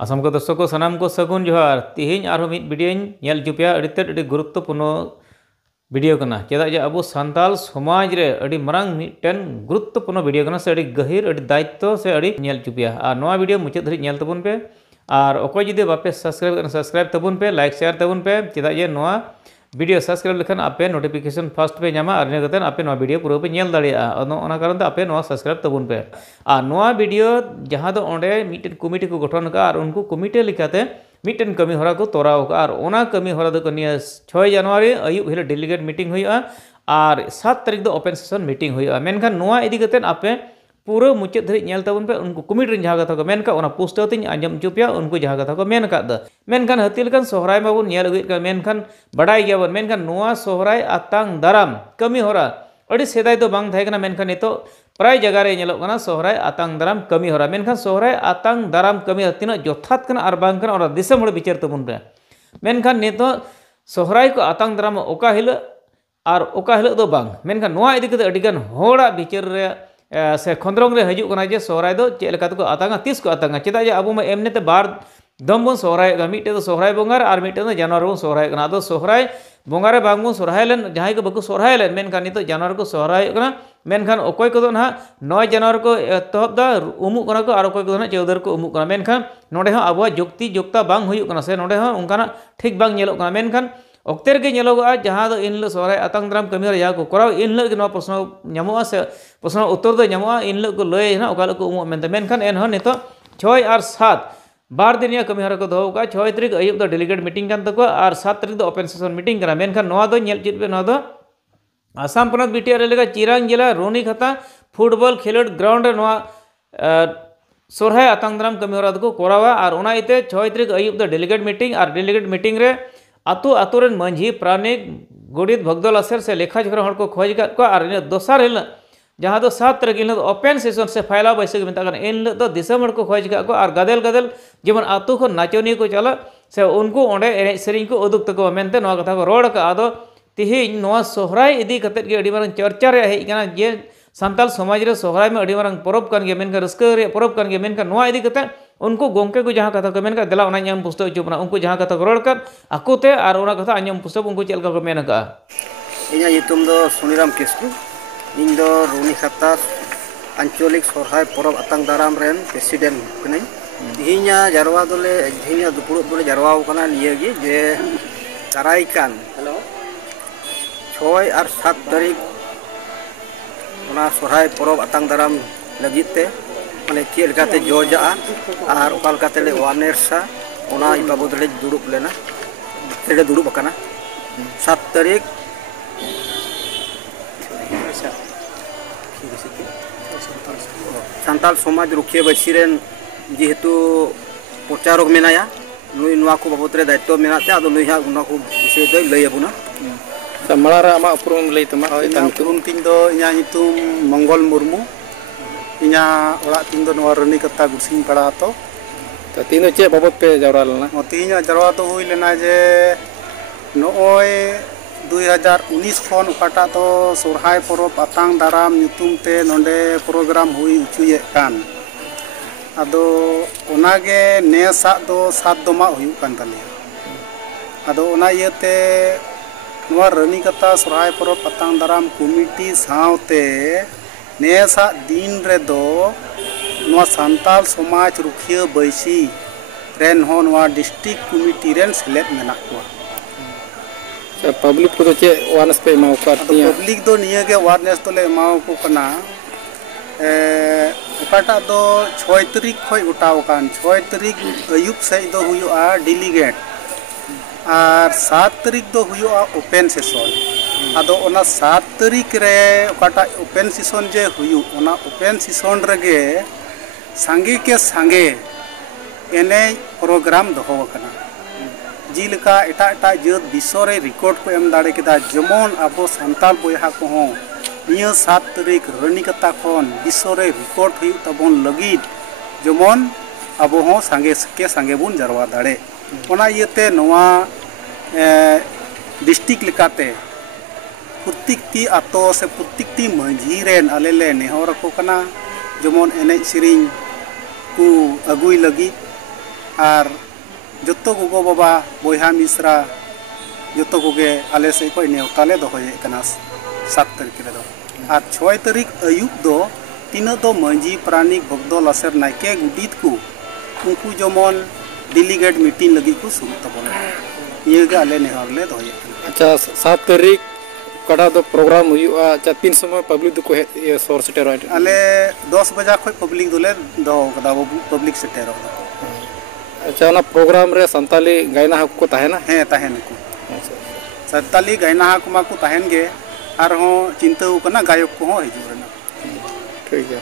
आसाम को दर्शक को सनाम को सगुन जोहार तिहिन आरो मिट वीडियो नेल जुपिया अड़ी गुरुत्वपूर्ण वीडियो कना चेदा जे अब सान्ताल समाज रे अड़ी मरांग मिटन गुरुत्वपूर्ण वीडियो कना से अड़ी गहिर अड़ी दायित्व से अड़ी नेल जुपिया और नवा वीडियो मुचाद धरि नेल तबुन पे और अकोय जुदि बापे सब्सक्राइब तबुन पे लाइक शेयर तबुन पे चेदा जे नवा वीडियो सब्सक्राइब लेखन आपे नोटिफिकेशन फर्स्ट पे जामा और नेगतन आपे नवा वीडियो पूरा पे नेल दाड़िया ओना कारण आपे नवा सब्सक्राइब तबुन पे और नवा वीडियो जहां दो ओंडे मिटन कमिटी को गठन का और उनको कमिटी लिखाते मिटन कमी होरा को तोराव का और ओना कमी होरा दो कनिया 6 जनवरी अयुब हिल डेलीगेट मीटिंग हुआ और 7 तारीख दो ओपन सेशन मीटिंग हुआ मेनखान नवा इदी कतेन आपे पूरा मुचाद धरि नेल तबुन पे उनको कमिटी जहां कथा को मेनका ओना पोस्टर तिन आंजम चुपिया उनको जहां कथा को मेन का द मेनखान हती लेखान सोहराय माबुन नेल अगुत का मेनखान बडाय गयाबन मेनखान नवा सोहराय आतांग दाराम कमी होरा अड़ी सेदाय दो बांग थाय कना मेनखान नितो प्राय जगह रे नेलोग कना सोहराय आतांग दाराम कमी होरा मेनखान सोहराय आतांग दाराम कमी तिना जथात कना और बांग कना और दिसम हड़ विचार तबुन पे मेनखान नितो सोहराय को आतांग दाराम ओका हिल और ओका हिल दो बांग मेनखान नवा इदी कते अडिगान होड़ा विचार रे से खंद्रंग रे हजू कना जे सोहराय दो चेक लेका को आतांगा तीस को आतांगा चेदा जे अब एमनेते बार दम बन सोहराय मिटे तो सोहराय बोंगार और मिटे तो जानवर बन सोहराय कना तो सोहराय बोंगारे बांग बन सोहराय लेन जहां को बको सोहराय लेन मेनखान नितो जानवर को सोहराय कना मेनखान अकोय को ना 9 जनवरी को तहब दा उमु कना को और अकोय को ना 14 को उमु कना मेनखान नोडे हो अब जुक्ति जुक्ता बांग हुयु कना से नोडे हो उनकाना ठीक बांग नेलो कना मेनखान अक्तेर के नेलोगा जहां दो इन सोहराय आतांग दाराम कमी रे को कराव इन लग नो प्रश्न ᱧᱟᱢᱚᱜᱼᱟ से प्रश्न उत्तर दो ᱧᱟᱢᱚᱜᱼᱟ इन लग को लय ना ओका को उमु मेनते मेनखान एन हो नितो 6 और 7 बार दिन कमी हरा को दोका 6 तारीख अयुब दो डेलीगेट मीटिंग कान तको और 7 तारीख दो ओपन सेशन मीटिंग करा मेनखान नवा दो नेल चित पे नवा दो आसाम पनत बीटीआर लेगा चिरांग जिला रोनीखाता फुटबॉल खेलोड ग्राउंड नवा सोहराय आतांग दाराम कमी हरा को करावा और ओना इते 6 तारीख अयुब दो डेलीगेट मीटिंग रे आतु आतुरन मंझी प्राणिक गोडित भगदल आसर से लेखा जोखा हर को खोज का और दोसार हिल जहां दो 7 तारीख इन ओपन सेशन से फाइला बैसे मेता इन दो दिसम हर को खोज का और गदेल गदेल जेमन आतु को नाचनी को चला से उनको ओंडे एने सेरिंग को उदुक तको मेनते नवा कथा को रोड का आदो तिहिन नवा सोहराय इदी कतेत के अडी मारन चर्चा रे हेज काना जे सान्ताल समाज रे सोहराय में अडी मारन परब कान गे मेनका रस्का रे परब कान गे मेनका नवा इदी कते उनको गोंके को जहां कथा को मेनका देला ओना ᱧᱟᱢ पुस्तक चुपना उनको जहां कथा को रोड कर आकुते और ओना कथा ᱧᱟᱢ पुस्तक उनको चेलका को मेन का इना युतुम दो सुनीराम किस्कु इन दो रोनीखाता आंचलिक सोहराय परब आतांग दाराम रेन प्रेसिडेंट कने इहिना जारवा दोले इहिना दुपुड़ दोले जारवा कना नियगी जे दारायकान 6 और 7 तारीख ओना सोहराय परब आतांग दाराम लगिते माने चेल काते जोजा और ओकाल काते ले वानेरसा ओना बाबू दले दुड़ुब लेना तेरे दुड़ुब कना 7 तारीख सान्ताल समाज रुखिया बसिरेन जेहेतु प्रचारक मेनाया नुई नुआ को बाबत रे दायित्व मेनाते आदो नुई हा उना को विषय दो लय अबुना मलारा आमा उपरुम लय तमा उपरुम तिन दो इना नितुम मंगल मुर्मू इना ओड़ा तिन दो नवा रोनीखाता गुसिंग पड़ा तो तीनो चे बाबत पे जावरा लेना तीन जारवा तो हुई लेना जे नोय 2019 खन उकाटा तो सोहराय परब आतांग दाराम नितुम ते नोंडे प्रोग्राम हुई उचुये कान आदो ओनागे नेसा दो 7 दोमा हुई कान तालिया आदो ओना इयते नवा रोनीखाता सोहराय परब आतांग दाराम कमिटी सावते नेसा दिन रे दो नवा सान्ताल समाज रुखिया बैसी रेन हो नवा डिस्ट्रिक्ट कमिटी रेन सेलेक्ट मेना को पब्लिक को चे वारनेस पे माउ का पब्लिक दो निये के वारनेस तो ले माउ को कना उकाटा दो 6 तारीख खय उठाव कान 6 तारीख अयुब से दो हुयुआ डेलीगेट और 7 तारीख दो हुयुआ ओपन सेशन आदो ओना 7 तारीख रे उकाटा ओपन सेशन जे हुयु ओना ओपन सेशन रगे सांगे के सांगे एने प्रोग्राम दोहो कना जिलका एटा एटा जत विश्व रिकॉर्ड को एम दाड़े केदा जेमन अब सान्ताल बोया को हो निया 7 तारीख रोनीखाता खन विश्व रिकॉर्ड हुई तबन लगिद जेमन अब हो सांगे के सांगे बुन जारवा दाड़े ओना इयते नवा डिस्ट्रिक्ट लेकाते प्रत्येकटी आतो से प्रत्येकटी मंझी रेन आले ले नेहर को कना जेमन एने सिरिंग को अगुई लगी और जोतो गोगो बाबा बोहा मिश्रा जोतो कोगे आले से को नेवता ले दोहये कना 7 तारीख रे दो और 6 तारीख अयुब दो तीन दो मंजी प्राणिक भक्तो लासेर नायके गुडित को उनको जमन डेलीगेट मीटिंग लगी को शुरू तबन ये गे आले नेहर ले दोहये अच्छा 7 तारीख कड़ा दो प्रोग्राम हुआ अच्छा 3 समय पब्लिक को ये सोर सेटेरो आले 10 बजा खो पब्लिक दोले दो कदा पब्लिक सेटेरो अच्छा ना प्रोग्राम रे संताली गायना हक को ताहे ना हे ताहे को संताली गायना हक मा को ताहेन गे आर हो चिंता कना गायक को हो हिजु रेना ठीक है